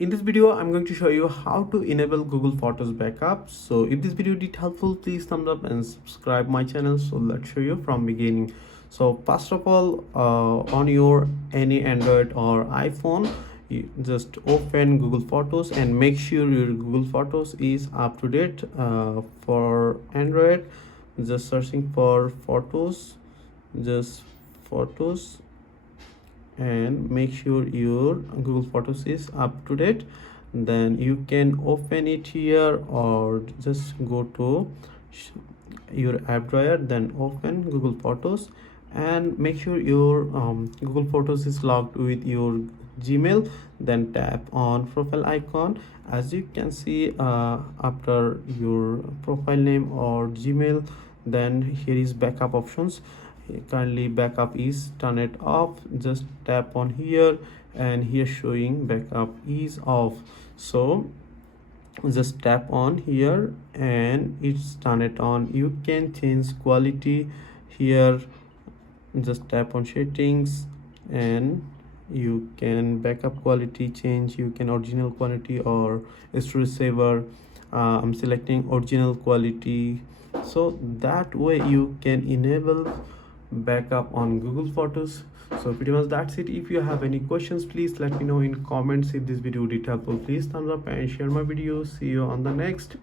In this video, I'm going to show you how to enable Google Photos backup. So if this video did helpful, please thumbs up and subscribe my channel. So let's show you from beginning. So first of all, on your any Android or iPhone, you just open Google Photos and make sure your Google Photos is up to date. For Android, just searching for photos, just photos, and make sure your Google Photos is up to date. Then you can open it here or just go to your app drawer, then open Google Photos and make sure your Google Photos is logged with your Gmail. Then tap on profile icon. As you can see, after your profile name or Gmail, then here is backup options. Currently backup is turn it off. Just tap on here and here showing backup is off. So just tap on here and it's turn it on. You can change quality here. Just tap on settings and you can backup quality change. You can original quality or storage saver. I'm selecting original quality, so that way you can enable backup on Google Photos. So pretty much that's it. If you have any questions, please let me know in comments. If this video did helpful, please thumbs up and share my video. See you on the next